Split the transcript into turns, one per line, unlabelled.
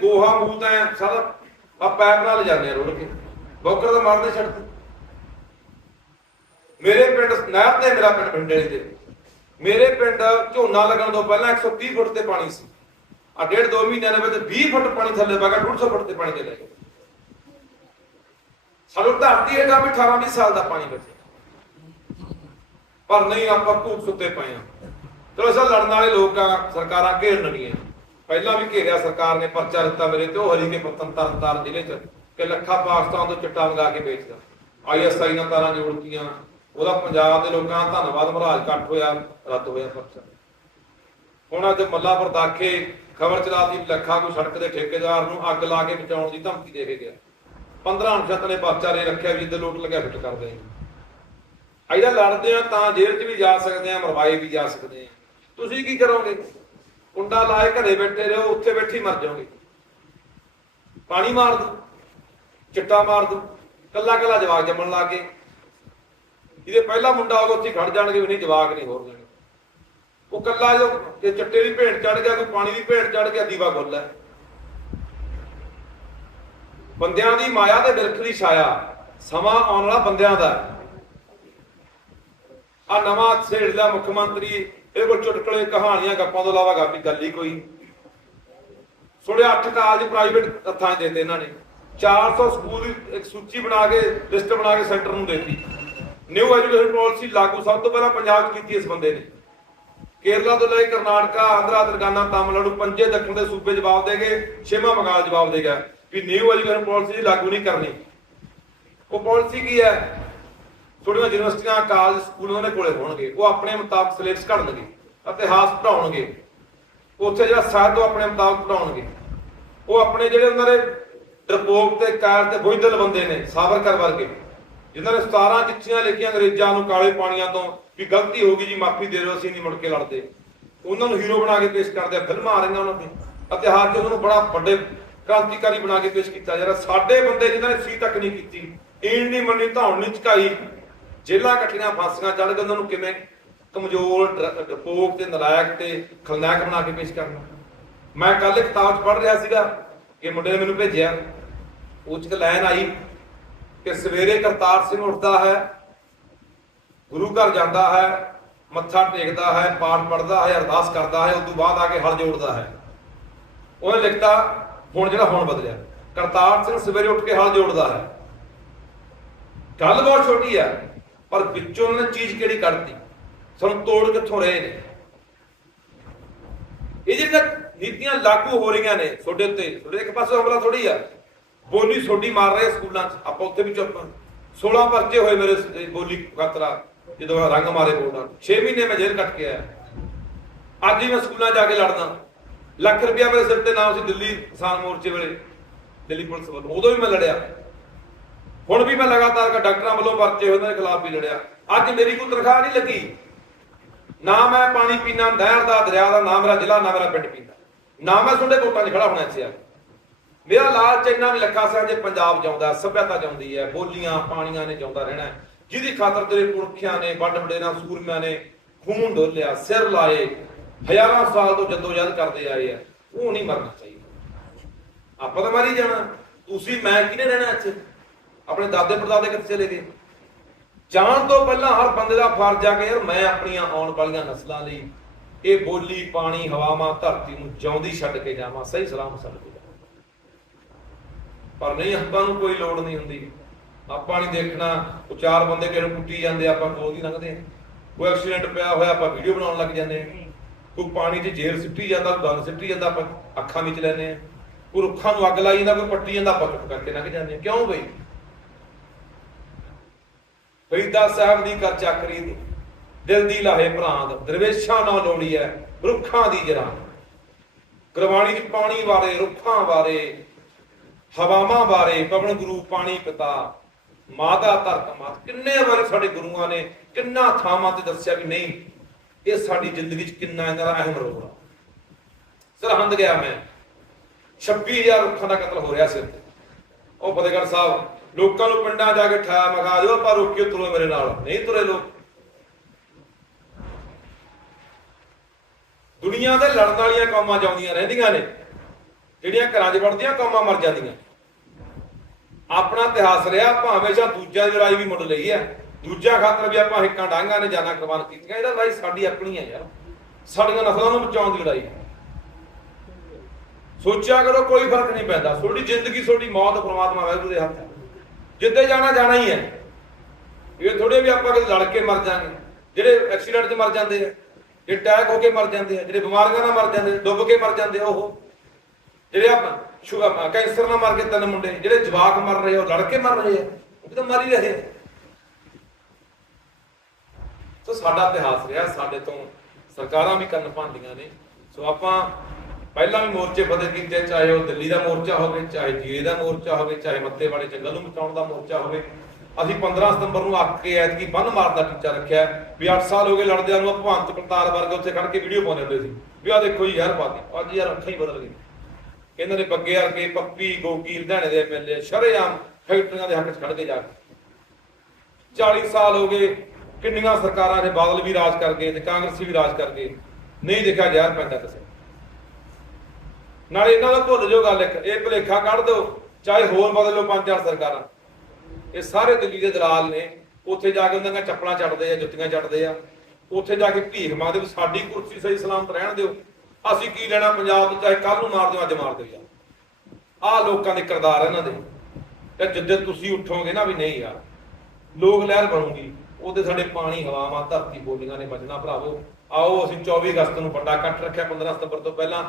ਗੋਹਾ, ਮੂਤ ਐ, ਸਾਰਾ ਆ ਪੈਪ ਨਾਲ ਜਾਂਦੇ ਰੋੜ ਕੇ। ਬੌਕਰ ਦਾ ਮਾਰਦੇ ਛੱਡ ਮੇਰੇ ਪਿੰਡ, ਨਹਿਰ ਤੇ ਮੇਰਾ ਪਿੰਡ, ਪਿੰਡੇ ਦੇ ਮੇਰੇ ਪਿੰਡ ਝੋਨਾ ਲੱਗਣ ਤੋਂ ਪਹਿਲਾਂ 130 ਫੁੱਟ ਤੇ ਪਾਣੀ ਸੀ। ਆ ਡੇਢ ਦੋ ਮਹੀਨਿਆਂ ਦੇ ਵਿੱਚ 20 ਫੁੱਟ ਪਾਣੀ ਥੱਲੇ ਵਗਾ 150 ਫੁੱਟ ਤੇ ਪਾਣੀ ਚਲੇ ਗਿਆ। ਸਾਨੂੰ ਧਰਤੀ ਇਹਦਾ ਵੀ 18 20 ਸਾਲ ਦਾ ਪਾਣੀ ਬਚੇ ਪਰ ਨਹੀਂ, ਆਪਾਂ ਭੂਖ ਸੁੱਤੇ ਪਏ ਆ। ਚਲੋ ਸਰ ਲੜਨ ਵਾਲੇ ਲੋਕ ਆ ਸਰਕਾਰਾਂ ਘੇਰਨਗੀਆਂ। ਪਹਿਲਾਂ ਵੀ ਘੇਰਿਆ ਸਰਕਾਰ ਨੇ ਪਰਚਾ ਦਿੱਤਾ ਮੇਰੇ ਤੇ, ਉਹ ਹਰੀ ਪਤਨ ਤਰਨਤਾਰਨ ਜ਼ਿਲ੍ਹੇ ਚ ਕਿ ਲੱਖਾ ਪਾਕਿਸਤਾਨ ਤੋਂ ਚਿੱਟਾ ਮੰਗਾ ਕੇ ਵੇਚਦਾ। ਆਈਐਸਆਈ ਨਾਲ ਤਾਰਾਂ ਜੋੜਤੀਆਂ ਉਹਦਾ ਪੰਜਾਬ ਦੇ ਲੋਕਾਂ ਦਾ ਧੰਨਵਾਦ, ਮਹਾਰਾਜ ਇਕੱਠ ਹੋਇਆ, ਰੱਦ ਹੋਇਆ ਪਰਚਾ। ਹੁਣ ਅੱਜ ਮੱਲਾਪੁਰ ਦਾਖੇ ਖਬਰ ਚਲਾਤੀ ਲੱਖਾ ਕੋਈ ਸੜਕ ਦੇ ਠੇਕੇਦਾਰ ਨੂੰ ਅੱਗ ਲਾ ਕੇ ਬਚਾਉਣ ਦੀ ਧਮਕੀ ਦੇ ਕੇ ਗਿਆ। 15 ਅਣਛਤ ਨੇ ਬੱਚਾ ਨੇ ਰੱਖਿਆ ਵੀ ਜਿੱਦ ਲੋਟ ਲੱਗਿਆ ਫਿੱਟ ਕਰਦੇ ਆ ਇਹਦਾ ਲੜਦੇ ਆ ਤਾਂ ਜੇਲ੍ਹ 'ਚ ਵੀ ਜਾ ਸਕਦੇ ਆ, ਮਰਵਾਏ ਵੀ ਜਾ ਸਕਦੇ ਆ। ਤੁਸੀਂ ਕੀ ਕਰੋਗੇ? ਕੁੰਡਾ ਲਾਏ ਘਰੇ ਬੈਠੇ ਰਹੋ, ਉੱਥੇ ਬੈਠੀ ਮਰ ਜਾਓਗੇ। ਪਾਣੀ ਮਾਰ ਦੋ, ਚਿੱਟਾ ਮਾਰ ਦੋ, ਕੱਲਾ ਕੱਲਾ ਜਵਾਕ ਜੰਮਣ ਲੱਗ ਗਏ। ਜਿਹਦੇ ਪਹਿਲਾ ਮੁੰਡਾ ਹੋਗਾ ਉੱਥੇ ਖੜ ਜਾਣਗੇ, ਵੀ ਨਹੀਂ, ਜਵਾਕ ਨਹੀਂ ਹੋਰ ਦੇਣੇ ਉਹ ਕੱਲਾ ਜੋ ਜੇ ਚੱਟੇ ਦੀ ਭੇਡ ਚੜ ਗਿਆ, ਕੋਈ ਪਾਣੀ ਦੀ ਭੇਡ ਚੜ ਗਿਆ, ਦੀਵਾ ਗੁੱਲ ਹੈ। ਬੰਦਿਆਂ ਦੀ ਮਾਇਆ ਤੇ ਬਿਰਖ ਦੀ ਛਾਇਆ, ਸਮਾਂ ਆਉਣ ਵਾਲਾ ਬੰਦਿਆਂ ਦਾ ਆ ਨਵਾਂ ਸੇੜ ਦਾ ਮੁੱਖ ਮੰਤਰੀ ਇਹ ਕੋਲ ਚੁਟਕਲੇ, ਕਹਾਣੀਆਂ, ਗੱਪਾਂ ਤੋਂ ਇਲਾਵਾ ਗਾਪੀ ਗੱਲ ਹੀ ਕੋਈ। ਥੋੜੇ ਅੱਠ ਕਾਲਜ ਪ੍ਰਾਈਵੇਟ ਹੱਥਾਂ 'ਚ ਦੇਤੇ ਇਹਨਾਂ ਨੇ। 400 ਸਕੂਲ ਦੀ ਇੱਕ ਸੂਚੀ ਬਣਾ ਕੇ ਲਿਸਟ ਬਣਾ ਕੇ ਸੈਂਟਰ ਨੂੰ ਦੇਤੀ। ਨਿਊ ਐਜੂਕੇਸ਼ਨ ਪਾਲਿਸੀ ਲਾਗੂ ਸਭ ਤੋਂ ਪਹਿਲਾਂ ਪੰਜਾਬ 'ਚ ਕੀਤੀ ਇਸ ਬੰਦੇ ਨੇ। ਕੇਰਲਾ ਤੋਂ ਲੈ ਕਰਨਾਟਕਾ, ਆਂਧਰਾ, ਤੇਲੰਗਾਨਾ, ਤਾਮਿਲਨਾਡੂ, ਪੰਜੇ ਦੱਖਣ ਦੇ ਸੂਬੇ ਜਵਾਬ ਦੇ ਗਏ, ਛੇਵਾਂ ਬੰਗਾਲ ਜਵਾਬ ਦੇ ਗਿਆ। ਵੀ ਨਿਊ ਐਜੂਕੇਸ਼ਨ ਪਾਲਿਸੀ ਲਾਗੂ ਨਹੀਂ ਕਰਨੀ। ਉਹ ਪਾਲਿਸੀ ਕੀ ਹੈ? ਥੋੜੀਆਂ ਯੂਨੀਵਰਸਿਟੀਆਂ, ਕਾਲਜ, ਸਕੂਲ ਉਹਨਾਂ ਦੇ ਕੋਲੇ ਹੋਣਗੇ। ਉਹ ਆਪਣੇ ਮੁਤਾਬਕ ਸਿਲੇਬਸ ਘੜਨਗੇ ਇਤਿਹਾਸ ਪੜਾਉਣਗੇ ਉੱਥੇ ਜਿਹੜਾ ਸਾਹਿਤ ਉਹ ਆਪਣੇ ਮੁਤਾਬਕ ਪੜਾਉਣਗੇ ਉਹ ਆਪਣੇ ਜਿਹੜੇ ਉਹਨਾਂ ਦੇ ਡਰਪੋਕ ਤੇ ਕਾਰ ਤੇ ਬੁਝਦਲ ਬੰਦੇ ਨੇ ਸਾਬਰਕਰ ਵਰਗੇ। ਜਿਨ੍ਹਾਂ ਨੇ 17 ਚਿੱਠੀਆਂ ਲਿਖੀਆਂ ਅੰਗਰੇਜ਼ਾਂ ਨੂੰ ਕਾਲੇ ਪਾਣੀਆਂ ਤੋਂ ਵੀ ਗਲਤੀ ਹੋ ਗਈ ਜੀ, ਮਾਫੀ ਦੇ ਦਿਓ, ਅਸੀਂ ਨਹੀਂ ਮੁੜ ਕੇ ਲੜਦੇ। ਉਹਨਾਂ ਨੂੰ ਹੀਰੋ ਬਣਾ ਕੇ ਪੇਸ਼ ਕਰਦੇ ਆ, ਫਿਲਮਾਂ ਆ ਰਹੀਆਂ ਉਹਨਾਂ ਦੀ। ਇਤਿਹਾਸ 'ਚ ਉਹਨਾਂ ਨੂੰ ਬੜਾ ਵੱਡੇ ਕ੍ਰਾਂਤੀਕਾਰੀ ਬਣਾ ਕੇ ਪੇਸ਼ ਕੀਤਾ ਜਾ ਰਿਹਾ। ਸਾਡੇ ਬੰਦੇ ਜਿਨ੍ਹਾਂ ਨੇ ਸੀ ਤੱਕ ਨਹੀਂ ਕੀਤੀ, ਈਣ ਨਹੀਂ ਮੰਨੀ, ਧੌਣ ਨਹੀਂ ਝੁਕਾਈ ਜੇਲਾਂ ਇਕੱਠੀਆਂ ਫਾਂਸੀਆਂ ਚੜ੍ਹ ਕੇ ਉਹਨਾਂ ਨੂੰ ਕਿਵੇਂ ਕਮਜ਼ੋਰ ਡ- ਤੇ ਨਲਾਇਕ ਤੇ ਖਲਨਾਇਕ ਬਣਾ ਕੇ ਪੇਸ਼ ਕਰਨਾ? ਮੈਂ ਕੱਲ ਕਿਤਾਬ 'ਚ ਪੜ੍ਹ ਰਿਹਾ ਸੀਗਾ, ਕਿ ਮੁੰਡੇ ਨੇ ਮੈਨੂੰ ਭੇਜਿਆ। ਉਹ 'ਚ ਇੱਕ ਲਾਈਨ ਆਈ ਕਿ ਸਵੇਰੇ ਕਰਤਾਰ ਸਿੰਘ ਉੱਠਦਾ ਹੈ, ਗੁਰੂ ਘਰ ਜਾਂਦਾ ਹੈ, ਮੱਥਾ ਟੇਕਦਾ ਹੈ, ਪਾਠ ਪੜ੍ਹਦਾ ਹੈ, ਅਰਦਾਸ ਕਰਦਾ ਹੈ, ਉਸ ਤੋਂ ਬਾਅਦ ਆ ਕੇ ਹਲ ਜੋੜਦਾ ਹੈ। ਉਹਨੇ ਲਿਖਤਾ, ਹੁਣ ਜਿਹੜਾ ਹੁਣ ਬਦਲਿਆ। ਕਰਤਾਰ ਸਿੰਘ ਸਵੇਰੇ ਉੱਠ ਕੇ ਹਲ ਜੋੜਦਾ ਹੈ। ਗੱਲ ਬਹੁਤ ਛੋਟੀ ਹੈ। ਪਰ ਵਿੱਚੋਂ ਉਹਨਾਂ ਨੇ ਚੀਜ਼ ਕਿਹੜੀ ਕੱਢਤੀ? ਸਾਨੂੰ ਤੋੜ ਕਿੱਥੋਂ ਰਹੇ ਨੇ? ਇਹ ਜਿਹੜੀਆਂ ਨੀਤੀਆਂ ਲਾਗੂ ਹੋ ਰਹੀਆਂ ਨੇ ਤੁਹਾਡੇ ਉੱਤੇ, ਤੁਹਾਡੇ ਇੱਕ ਪਾਸੇ ਹਮਲਾ ਥੋੜੀ ਆ। ਬੋਲੀ ਛੋਡੀ ਮਾਰ ਰਹੇ ਸਕੂਲਾਂ 'ਚ। ਆਪਾਂ ਉੱਥੇ ਵੀ ਚੁੱਪ 16 ਪਰਚੇ ਹੋਏ ਮੇਰੇ ਬੋਲੀ ਖਤਰਾ, ਜਦੋਂ ਰੰਗ ਮਾਰੇ ਬੋਲਦਾ 6 ਮਹੀਨੇ ਮੈਂ ਜੇਲ੍ਹ ਕੱਟ ਕੇ ਆਇਆ। ਅੱਜ ਹੀ ਮੈਂ ਸਕੂਲਾਂ 'ਚ ਜਾ ਕੇ ਲੜਦਾ। ਲੱਖ ਰੁਪਇਆ ਮੇਰੇ ਸਿਰ ਤੇ ਨਾਮ ਸੀ ਦਿੱਲੀ ਕਿਸਾਨ ਮੋਰਚੇ ਵੇਲੇ, ਦਿੱਲੀ ਪੁਲਿਸ ਵੱਲੋਂ। ਉਦੋਂ ਵੀ ਮੈਂ ਲੜਿਆ। ਹੁਣ ਵੀ ਮੈਂ ਲਗਾਤਾਰ ਡਾਕਟਰਾਂ ਵੱਲੋਂ ਪਰਚੇ ਹੋਏ ਉਹਨਾਂ ਦੇ ਖਿਲਾਫ ਵੀ ਲੜਿਆ। ਅੱਜ ਮੇਰੀ ਕੋਈ ਤਨਖਾਹ ਨਹੀਂ ਲੱਗੀ। ਨਾ ਮੈਂ ਪਾਣੀ ਪੀਣਾ ਨਹਿਰ ਦਾ ਦਰਿਆ ਦਾ, ਨਾ ਮੇਰਾ ਜ਼ਿਲ੍ਹਾ, ਨਾ ਮੇਰਾ ਪਿੰਡ ਪੀਂਦਾ। ਨਾ ਮੈਂ ਤੁਹਾਡੇ ਵੋਟਾਂ 'ਚ ਖੜਾ ਹੋਣਾ ਇੱਥੇ ਆ। ਮੇਰਾ ਲਾਲਚ ਇੰਨਾ ਵੀ ਲੱਖਾ ਸਿੰਘ ਜੇ ਪੰਜਾਬ ਜਾਉਂਦਾ, ਸੱਭਿਅਤਾ ਜਾਉਂਦੀ ਹੈ, ਬੋਲੀਆਂ, ਪਾਣੀਆਂ ਨੇ ਜਾਉਂਦਾ ਰਹਿਣਾ ਜਿਹਦੀ ਖਾਤਰ ਤੇਰੇ ਪੁਰਖਿਆਂ ਨੇ, ਵੱਡ ਵਡੇਰਾਂ, ਸੂਰਮਿਆਂ ਨੇ ਖੂਨ ਡੋਲਿਆ, ਸਿਰ ਲਾਏ, ਹਜ਼ਾਰਾਂ ਸਾਲ ਤੋਂ ਜਦੋਜਹਿਦ ਕਰਦੇ ਆਏ ਆ। ਉਹ ਨਹੀਂ ਮਰਨਾ ਚਾਹੀਦਾ। ਆਪਾਂ ਤਾਂ ਮਾਰੀ ਜਾਣਾ। ਤੁਸੀਂ, ਮੈਂ ਕਿਹਨੇ ਰਹਿਣਾ ਇੱਥੇ? ਆਪਣੇ ਦਾਦੇ ਪੜਦਾਦੇ ਕਿੱਥੇ ਚਲੇ ਗਏ? ਜਾਣ ਤੋਂ ਪਹਿਲਾਂ ਹਰ ਬੰਦੇ ਦਾ ਫਰਜ਼ ਆ ਕਿ ਯਾਰ ਮੈਂ ਆਪਣੀਆਂ ਆਉਣ ਵਾਲੀਆਂ ਨਸਲਾਂ ਲਈ ਇਹ ਬੋਲੀ, ਪਾਣੀ, ਹਵਾਵਾਂ, ਧਰਤੀ ਨੂੰ ਜਿਉਂਦੀ ਛੱਡ ਕੇ ਜਾਵਾਂ, ਸਹੀ ਸਲਾਮ ਛੱਡ ਕੇ ਜਾਵਾਂ। ਪਰ ਨਹੀਂ, ਆਪਾਂ ਨੂੰ ਕੋਈ ਲੋੜ ਨਹੀਂ ਹੁੰਦੀ। ਆਪਾਂ ਨਹੀਂ ਦੇਖਣਾ, ਉਹ ਚਾਰ ਬੰਦੇ ਕਿਸੇ ਨੂੰ ਕੁੱਟੀ ਜਾਂਦੇ, ਆਪਾਂ ਕੋਲ ਦੀ ਲੰਘਦੇ ਕੋਈ ਐਕਸੀਡੈਂਟ ਪਿਆ ਹੋਇਆ, ਆਪਾਂ ਵੀਡੀਓ ਬਣਾਉਣ ਲੱਗ ਜਾਂਦੇ ਹਾਂ ਕੋਈ ਪਾਣੀ 'ਚ ਜੇਲ ਸਿੱਟੀ ਜਾਂਦਾ, ਕੋਈ ਗੰਦ ਸਿੱਟੀ ਜਾਂਦਾ, ਆਪਾਂ ਅੱਖਾਂ ਵਿੱਚ ਲੈਨੇ ਆ। ਕੋਈ ਰੁੱਖਾਂ ਨੂੰ ਅੱਗ ਲਾਈ ਜਾਂਦਾ, ਕੋਈ ਪੱਟੀ ਜਾਂਦਾ, ਆਪਾਂ ਚੁੱਪ ਕਰਕੇ ਲੰਘ ਜਾਂਦੇ ਹਾਂ ਕਿਉਂ ਬਈ? ਫਰੀਦਾ ਸਾਹਿਬ ਦੀ ਕਰ ਚੱਕਰੀ ਦੀ ਦਿਲ ਦੀ ਲਾਹੇ ਭਰਾਂਦ ਦਰਵੇਸ਼ਾਂ ਨਾਲ ਲੋੜੀ ਐ, ਰੁੱਖਾਂ ਦੀ ਜਰਾਂ ਗੁਰਬਾਣੀ ਚ ਪਾਣੀ ਬਾਰੇ ਰੁੱਖਾਂ ਬਾਰੇ ਹਵਾਵਾਂ ਬਾਰੇ ਪਵਨ ਗੁਰੂ ਪਾਣੀ ਪਿਤਾ। ਮਾਤਾ ਧਰਤ ਮਾਤ। ਕਿੰਨੇ ਵਾਰ ਸਾਡੇ ਗੁਰੂਆਂ ਨੇ ਕਿੰਨਾ ਥਾਵਾਂ ਤੇ ਦੱਸਿਆ ਕਿ ਨਹੀਂ, ਇਹ ਸਾਡੀ ਜ਼ਿੰਦਗੀ 'ਚ ਕਿੰਨਾ ਇਹਨਾਂ ਦਾ ਅਹਿਮ ਰੋਲ ਆ। ਸਰਹੰਦ ਗਿਆ ਮੈਂ। 26000 ਰੁੱਖਾਂ ਦਾ ਕਤਲ ਹੋ ਰਿਹਾ ਸੀ ਉੱਥੇ ਉਹ ਫਤਿਹਗੜ੍ਹ ਸਾਹਿਬ ਲੋਕਾਂ ਨੂੰ ਪਿੰਡਾਂ ਜਾ ਕੇ ਠਾ ਮਗਾ ਦਿਓ ਪਰ ਰੋਕਿਓ ਤੁਰੋ ਮੇਰੇ ਨਾਲ। ਨਹੀਂ ਤੁਰੇ ਲੋਕ ਦੁਨੀਆ ਦੇ ਲੜਨ ਵਾਲੀਆਂ ਕੌਮਾਂ ਜਾਉਂਦੀਆਂ ਰਹਿੰਦੀਆਂ ਨੇ। ਜਿਹੜੀਆਂ ਘਰਾਂ 'ਚ ਵੜਦੀਆਂ, ਕੌਮਾਂ ਮਰ ਜਾਂਦੀਆਂ। ਆਪਣਾ ਇਤਿਹਾਸ ਰਿਹਾ, ਆਪਾਂ ਹਮੇਸ਼ਾ ਦੂਜਿਆਂ ਦੀ ਲੜਾਈ ਵੀ ਮੁੱਲ ਲਈ ਹੈ। ਦੂਜਾ ਖਾਤਰ ਵੀ ਆਪਾਂ ਹਿੱਕਾਂ ਡਾਂਗਾਂ ਨੇ ਜਾਨਾਂ ਕੁਰਬਾਨ ਕੀਤੀਆਂ। ਇਹਦਾ ਲੜਾਈ ਸਾਡੀ ਆਪਣੀ ਹੈ ਯਾਰ। ਸਾਡੀਆਂ ਨਸਲਾਂ ਨੂੰ ਬਚਾਉਣ ਦੀ ਲੜਾਈ ਸੋਚਿਆ ਕਰੋ, ਕੋਈ ਫ਼ਰਕ ਨਹੀਂ ਪੈਂਦਾ। ਤੁਹਾਡੀ ਜ਼ਿੰਦਗੀ, ਤੁਹਾਡੀ ਮੌਤ ਪਰਮਾਤਮਾ ਵਾਹਿਗੁਰੂ ਦੇ ਹੱਥ ਹੈ। ਜਿੱਦੇ ਜਾਣਾ ਜਾਣਾ ਹੀ ਹੈ। ਇਹ ਥੋੜੇ ਵੀ ਆਪਾਂ ਕਦੇ ਲੜ ਕੇ ਮਰ ਜਾਾਂਗੇ ਜਿਹੜੇ ਐਕਸੀਡੈਂਟ 'ਚ ਮਰ ਜਾਂਦੇ ਆ, ਜਿਹੜੇ ਅਟੈਕ ਹੋ ਕੇ ਮਰ ਜਾਂਦੇ ਆ, ਜਿਹੜੇ ਬਿਮਾਰੀਆਂ ਨਾਲ ਮਰ ਜਾਂਦੇ ਡੁੱਬ ਕੇ ਮਰ ਜਾਂਦੇ ਉਹ। ਜਿਹੜੇ ਆਪਾਂ ਸ਼ੂ- ਕੈਂਸਰ ਨਾਲ ਮਰ ਕੇ ਤਿੰਨ ਮੁੰਡੇ, ਜਿਹੜੇ ਜਵਾਕ ਮਰ ਰਹੇ ਉਹ ਲੜ ਕੇ ਮਰ ਰਹੇ ਆ। ਉਹ ਤਾਂ ਮਰ ਹੀ ਰਹੇ ਸੋ ਸਾਡਾ ਇਤਿਹਾਸ ਰਿਹਾ, ਸਾਡੇ ਤੋਂ ਸਰਕਾਰਾਂ ਵੀ ਕੰਨ ਭਾਂਦੀਆਂ ਨੇ। ਸੋ ਆਪਾਂ ਪਹਿਲਾਂ ਵੀ ਮੋਰਚੇ ਫਤਿਹ ਕੀਤੇ, ਚਾਹੇ ਉਹ ਦਿੱਲੀ ਦਾ ਮੋਰਚਾ ਹੋਵੇ, ਚਾਹੇ ਜੀਰੇ ਦਾ ਮੋਰਚਾ ਹੋਵੇ, ਚਾਹੇ ਮੱਤੇ ਵਾਲੇ ਜੰਗਲ ਨੂੰ ਬਚਾਉਣ ਦਾ ਮੋਰਚਾ ਹੋਵੇ। ਅਸੀਂ 15 ਸਤੰਬਰ ਨੂੰ ਆਖ ਕੇ ਐਤਕੀ ਬੰਨ ਮਾਰਨ ਦਾ ਟੀਚਾ ਰੱਖਿਆ। ਵੀ 8 ਸਾਲ ਹੋ ਗਏ ਲੜਦਿਆਂ ਨੂੰ ਭਗਵੰਤ ਕਰਤਾਰ ਵਰਗੇ ਉੱਥੇ ਖੜ ਕੇ ਵੀਡੀਓ ਪਾਉਂਦੇ ਹੁੰਦੇ ਸੀ। ਵੀ ਆਹ ਦੇਖੋ ਜੀ, ਯਾਰ ਪਾਤੀ ਅੱਜ ਯਾਰ ਅੱਖਾਂ ਹੀ ਬਦਲ ਗਈ ਇਹਨਾਂ ਨੇ ਬੱਗੇ ਵਰਗੇ ਪੱਪੀ ਗੋਗੀ ਲੁਧਿਆਣੇ ਦੇ ਐਮਐਲਏ ਸ਼ਰੇਆਮ ਫੈਕਟਰੀਆਂ ਦੇ ਹੱਕ 'ਚ ਖੜ ਕੇ ਜਾ ਕੇ। 40 ਸਾਲ ਹੋ ਗਏ, ਕਿੰਨੀਆਂ ਸਰਕਾਰਾਂ ਨੇ ਬਾਦਲ ਵੀ ਰਾਜ ਕਰ ਗਏ ਤੇ ਕਾਂਗਰਸੀ ਵੀ ਰਾਜ ਕਰ ਗਏ। ਨਹੀਂ ਦੇਖਿਆ ਜ਼ਹਿਰ ਪੈਂਦਾ ਕਿਸੇ ਨਾਲੇ ਇਹਨਾਂ ਦਾ ਭੁੱਲ ਜੋ ਗੱਲ ਇੱਕ, ਇਹ ਭੁਲੇਖਾ ਕੱਢ ਦਿਓ, ਚਾਹੇ ਹੋਰ ਬਦਲ ਪੰਜ ਚਾਰ ਸਰਕਾਰਾਂ। ਇਹ ਸਾਰੇ ਦਿੱਲੀ ਦੇ ਦਲਾਲ ਨੇ, ਉੱਥੇ ਜਾ ਕੇ ਉਹਨਾਂ ਦੀਆਂ ਚੱਪਲਾਂ ਚੜਦੇ ਆ, ਜੁੱਤੀਆਂ ਚੜਦੇ ਆ। ਉੱਥੇ ਜਾ ਕੇ ਭੀਖ ਮੰਗਦੇ ਵੀ ਸਾਡੀ ਕੁਰਸੀ ਸਹੀ ਸਲਾਮਤ ਰਹਿਣ ਦਿਓ। ਅਸੀਂ ਕੀ ਲੈਣਾ ਪੰਜਾਬ ਤੋਂ, ਚਾਹੇ ਕੱਲ ਨੂੰ ਮਾਰ ਦਿਓ, ਅੱਜ ਮਾਰ ਦਿਓ ਯਾਰ। ਆਹ ਲੋਕਾਂ ਦੇ ਕਿਰਦਾਰ ਇਹਨਾਂ ਦੇ। ਤੇ ਜਿੱਦੇ ਤੁਸੀਂ ਉੱਠੋਗੇ ਨਾ ਵੀ ਨਹੀਂ ਯਾਰ, ਲੋਕ ਲਹਿਰ ਬਣੂਗੀ। ਉਹਦੇ ਸਾਡੇ ਪਾਣੀ, ਹਵਾਵਾਂ, ਧਰਤੀ ਬੋਲੀਆਂ ਨੇ ਬਚਣਾ ਭਰਾਵੋ। ਆਓ, ਅਸੀਂ 24 ਅਗਸਤ ਨੂੰ ਵੱਡਾ ਇਕੱਠ ਰੱਖਿਆ 15 ਸਤੰਬਰ ਤੋਂ ਪਹਿਲਾਂ।